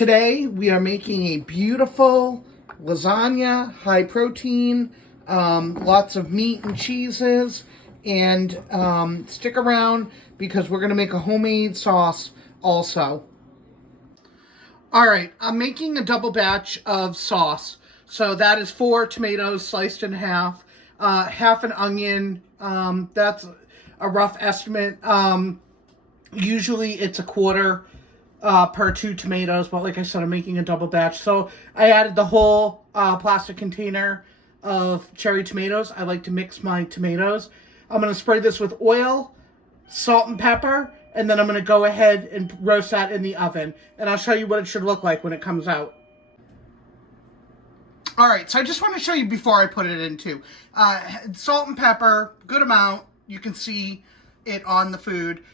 Today we are making a beautiful lasagna, high protein, lots of meat and cheeses, and stick around because we're going to make a homemade sauce also. Alright, I'm making a double batch of sauce. So that is 4 tomatoes sliced in half, half an onion, that's a rough estimate. Usually it's a quarter per 2 tomatoes, but like I said, I'm making a double batch. So I added the whole plastic container of cherry tomatoes. I like to mix my tomatoes. I'm going to spray this with oil, salt and pepper, and then I'm going to go ahead and roast that in the oven. And I'll show you what it should look like when it comes out. Alright, so I just want to show you before I put it in too. Salt and pepper, good amount. You can see it on the food.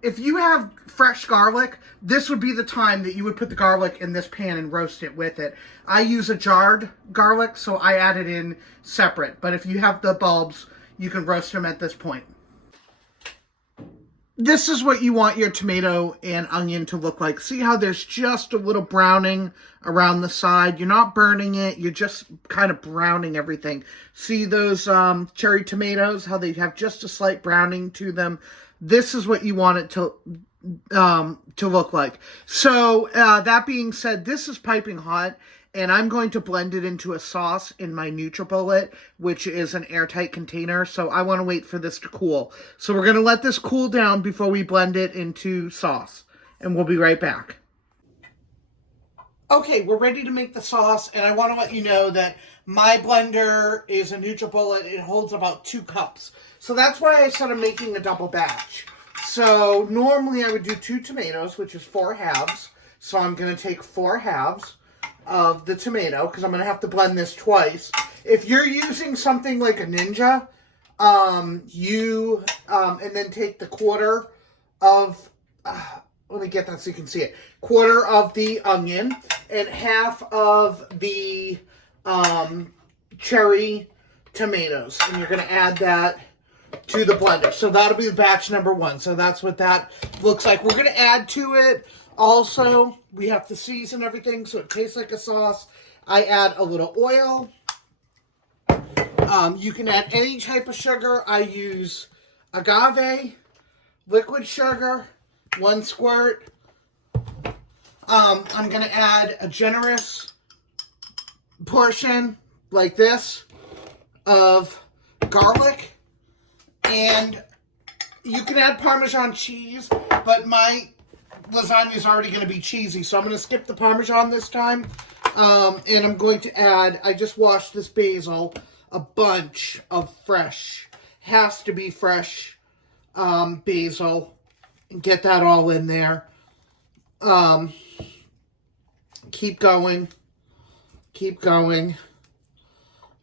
If you have fresh garlic, this would be the time that you would put the garlic in this pan and roast it with it. I use a jarred garlic, so I add it in separate. But if you have the bulbs, you can roast them at this point. This is what you want your tomato and onion to look like. See how there's just a little browning around the side? You're not burning it. You're just kind of browning everything. See those cherry tomatoes? How they have just a slight browning to them? This is what you want it to look like. So that being said, this is piping hot. And I'm going to blend it into a sauce in my NutriBullet, which is an airtight container. So I want to wait for this to cool. So we're going to let this cool down before we blend it into sauce. And we'll be right back. Okay, we're ready to make the sauce. And I want to let you know that my blender is a NutriBullet. It holds about 2 cups. So that's why I said I'm making a double batch. So normally I would do 2 tomatoes, which is 4 halves. So I'm going to take 4 halves of the tomato, because I'm going to have to blend this twice. If you're using something like a Ninja, and then take the quarter of, let me get that so you can see it, quarter of the onion, and half of the cherry tomatoes, and you're going to add that to the blender. So that'll be batch number 1. So that's what that looks like. We're going to add to it. Also, we have to season everything so it tastes like a sauce. I add a little oil. You can add any type of sugar. I use agave, liquid sugar, 1 squirt. I'm going to add a generous portion, like this, of garlic. And you can add Parmesan cheese, but my lasagna is already going to be cheesy, so I'm going to skip the Parmesan this time. And I'm going to add, I just washed this basil, a bunch of fresh, has to be fresh basil, and get that all in there. Keep going,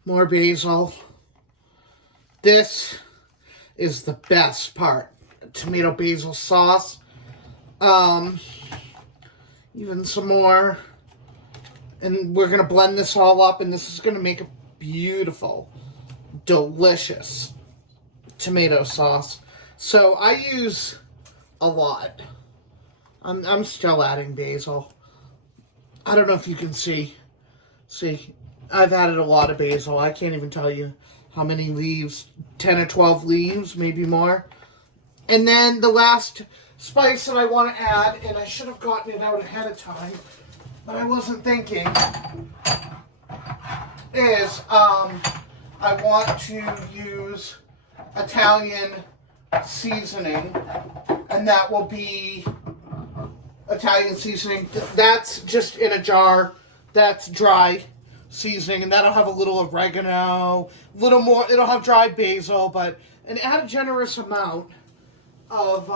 more basil. This is the best part, tomato basil sauce. Even some more. And we're going to blend this all up, and this is going to make a beautiful, delicious tomato sauce. So I use a lot. I'm still adding basil. I don't know if you can see. See, I've added a lot of basil. I can't even tell you how many leaves. 10 or 12 leaves, maybe more. And then the last spice that I want to add, and I should have gotten it out ahead of time, but I wasn't thinking, is I want to use Italian seasoning, and that will be Italian seasoning. That's just in a jar. That's dry seasoning, and that'll have a little oregano, a little more, it'll have dried basil, and add a generous amount of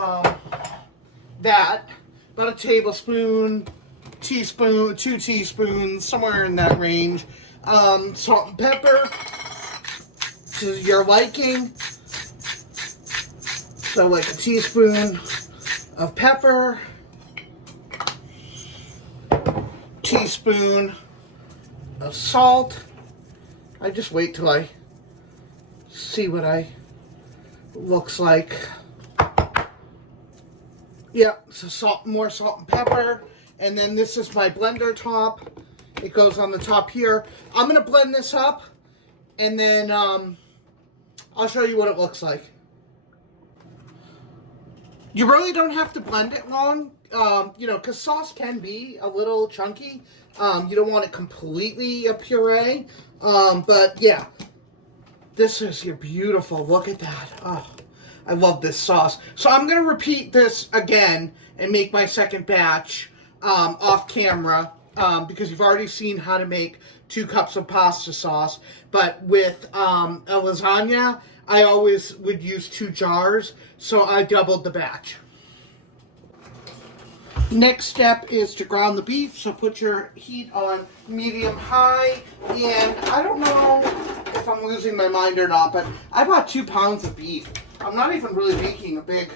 that, about a tablespoon, teaspoon, 2 teaspoons, somewhere in that range. Salt and pepper to your liking. So like a teaspoon of pepper, teaspoon of salt. I just wait till I see what I looks like. Yeah, so salt, more salt and pepper. And then this is my blender top. It goes on the top here. I'm going to blend this up, and then I'll show you what it looks like. You really don't have to blend it long, because sauce can be a little chunky. You don't want it completely a puree. But yeah, this is your beautiful. Look at that. Oh, I love this sauce. So I'm going to repeat this again and make my second batch off camera because you've already seen how to make 2 cups of pasta sauce. But with a lasagna, I always would use 2 jars, so I doubled the batch. Next step is to ground the beef, so put your heat on medium-high, and I don't know if I'm losing my mind or not, but I bought 2 pounds of beef. I'm not even really making a big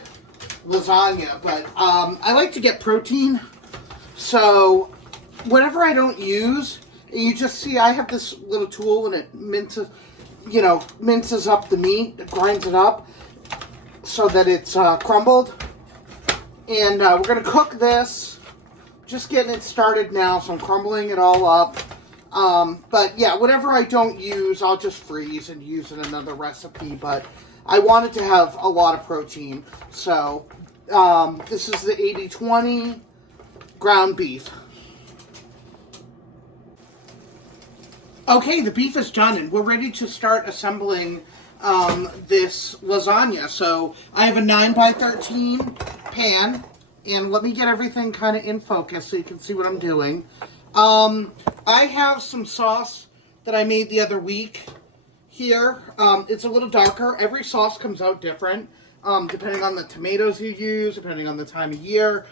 lasagna, but I like to get protein, so whatever I don't use, and you just see I have this little tool and it minces up the meat, it grinds it up so that it's crumbled. And we're going to cook this, just getting it started now, so I'm crumbling it all up. But yeah, whatever I don't use, I'll just freeze and use in another recipe. But I wanted to have a lot of protein. So this is the 80-20 ground beef. Okay, the beef is done, and we're ready to start assembling this lasagna. So I have a 9x13 pan, and let me get everything kind of in focus so you can see what I'm doing. I have some sauce that I made the other week here. It's a little darker. Every sauce comes out different, depending on the tomatoes you use, depending on the time of year.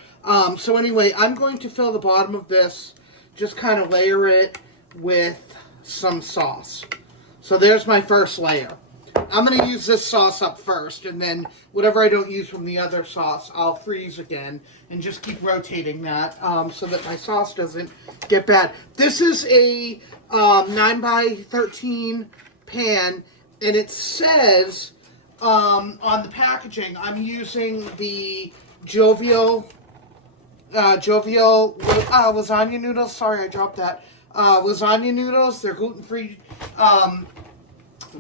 So anyway, I'm going to fill the bottom of this, just kind of layer it with some sauce. So there's my first layer. I'm going to use this sauce up first, and then whatever I don't use from the other sauce, I'll freeze again and just keep rotating that so that my sauce doesn't get bad. This is a 9x13 pan, and it says on the packaging, I'm using the Jovial lasagna noodles. Sorry, I dropped that. Lasagna noodles. They're gluten-free.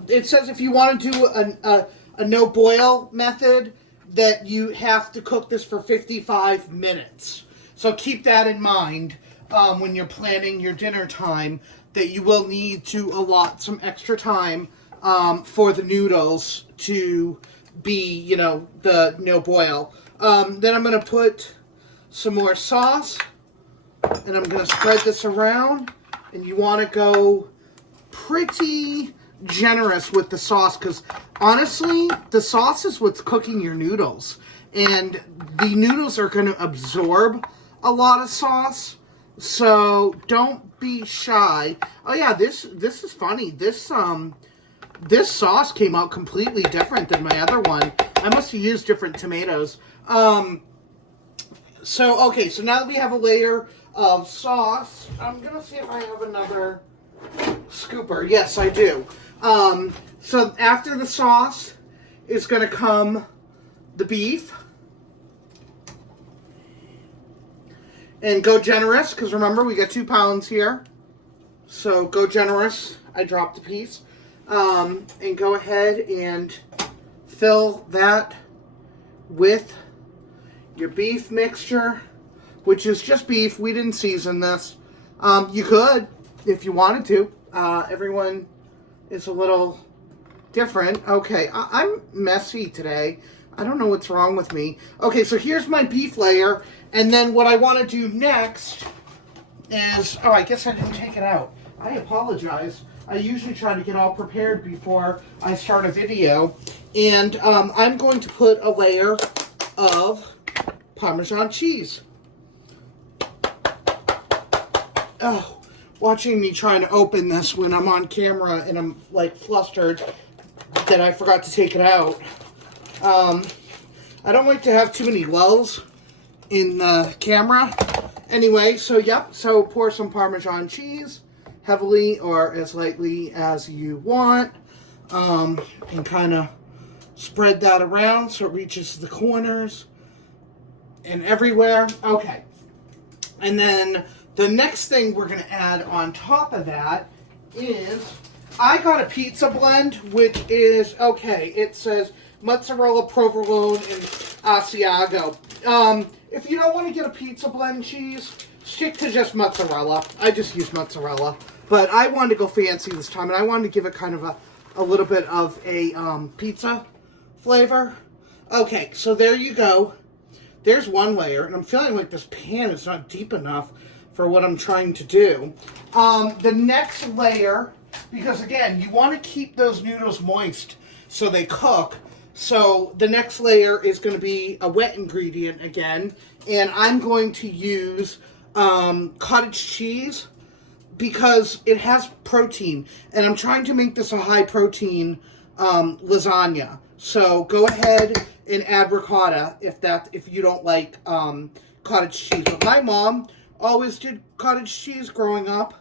It says if you want to do a no-boil method, that you have to cook this for 55 minutes. So keep that in mind when you're planning your dinner time, that you will need to allot some extra time for the noodles to be, the no-boil. Then I'm going to put some more sauce, and I'm going to spread this around, and you want to go pretty generous with the sauce, because honestly, the sauce is what's cooking your noodles, and the noodles are going to absorb a lot of sauce, so don't be shy. Oh yeah, this is funny. This sauce came out completely different than my other one. I must have used different tomatoes. So okay, so now that we have a layer of sauce, I'm gonna see if I have another scooper. Yes, I do. So after the sauce is going to come the beef. And go generous, because remember, we got 2 pounds here. So go generous. I dropped a piece. And go ahead and fill that with your beef mixture, which is just beef. We didn't season this. You could, if you wanted to. Everyone is a little different. Okay, I'm messy today. I don't know what's wrong with me. Okay, so here's my beef layer, and then what I want to do next is... Oh, I guess I didn't take it out. I apologize. I usually try to get all prepared before I start a video. And I'm going to put a layer of Parmesan cheese. Oh, watching me trying to open this when I'm on camera and I'm like flustered that I forgot to take it out. I don't like to have too many lulls in the camera. Anyway, so yep, so pour some Parmesan cheese, heavily or as lightly as you want, and kind of spread that around so it reaches the corners. and everywhere. Okay. And then the next thing we're going to add on top of that is, I got a pizza blend, which is, okay, it says mozzarella, provolone, and Asiago. If you don't want to get a pizza blend cheese, stick to just mozzarella. I just use mozzarella. But I wanted to go fancy this time, and I wanted to give it kind of a little bit of a pizza flavor. Okay, so there you go. There's one layer, and I'm feeling like this pan is not deep enough for what I'm trying to do. The next layer, because again, you want to keep those noodles moist so they cook. So the next layer is going to be a wet ingredient again, and I'm going to use cottage cheese because it has protein, and I'm trying to make this a high protein lasagna. So go ahead and add ricotta if you don't like cottage cheese. But my mom always did cottage cheese growing up,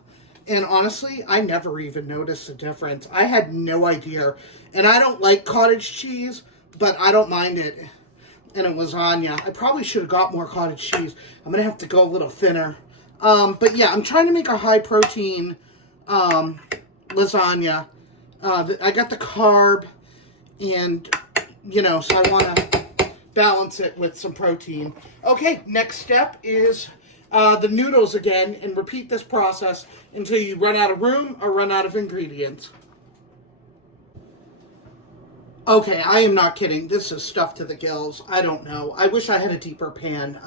and honestly, I never even noticed the difference. I had no idea, and I don't like cottage cheese, but I don't mind it in a lasagna. I probably should have got more cottage cheese. I'm gonna have to go a little thinner. But yeah, I'm trying to make a high protein lasagna. I got the carb, and so I want to balance it with some protein. Okay, next step is the noodles again, and repeat this process until you run out of room or run out of ingredients. Okay, I am not kidding. This is stuffed to the gills. I don't know. I wish I had a deeper pan.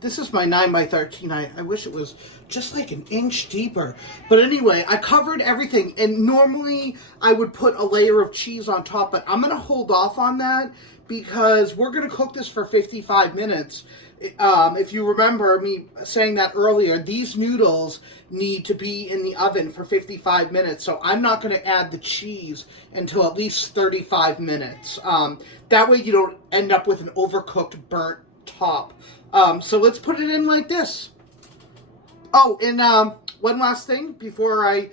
This is my 9x13. I wish it was just like an inch deeper. But anyway, I covered everything. And normally I would put a layer of cheese on top, but I'm going to hold off on that because we're going to cook this for 55 minutes. If you remember me saying that earlier, these noodles need to be in the oven for 55 minutes. So I'm not going to add the cheese until at least 35 minutes. That way you don't end up with an overcooked, burnt top. So let's put it in like this. Oh, and one last thing before I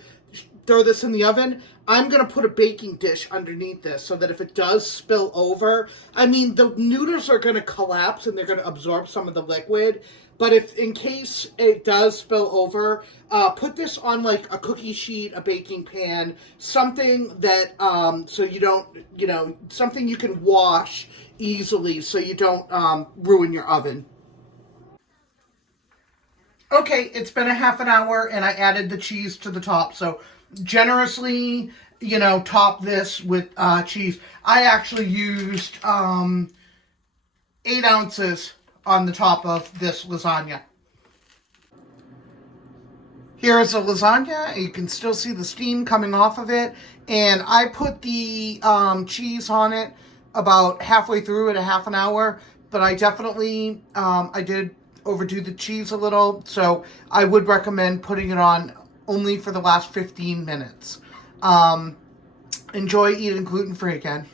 throw this in the oven. I'm going to put a baking dish underneath this so that if it does spill over, I mean, the noodles are going to collapse and they're going to absorb some of the liquid. But if in case it does spill over, put this on like a cookie sheet, a baking pan, something that, so you don't, something you can wash easily so you don't ruin your oven. Okay, it's been a half an hour and I added the cheese to the top. So generously, top this with cheese. I actually used 8 ounces on the top of this lasagna. Here is a lasagna. You can still see the steam coming off of it. And I put the cheese on it about halfway through at a half an hour. But I definitely, I did overdo the cheese a little. So I would recommend putting it on only for the last 15 minutes. Enjoy eating gluten-free again.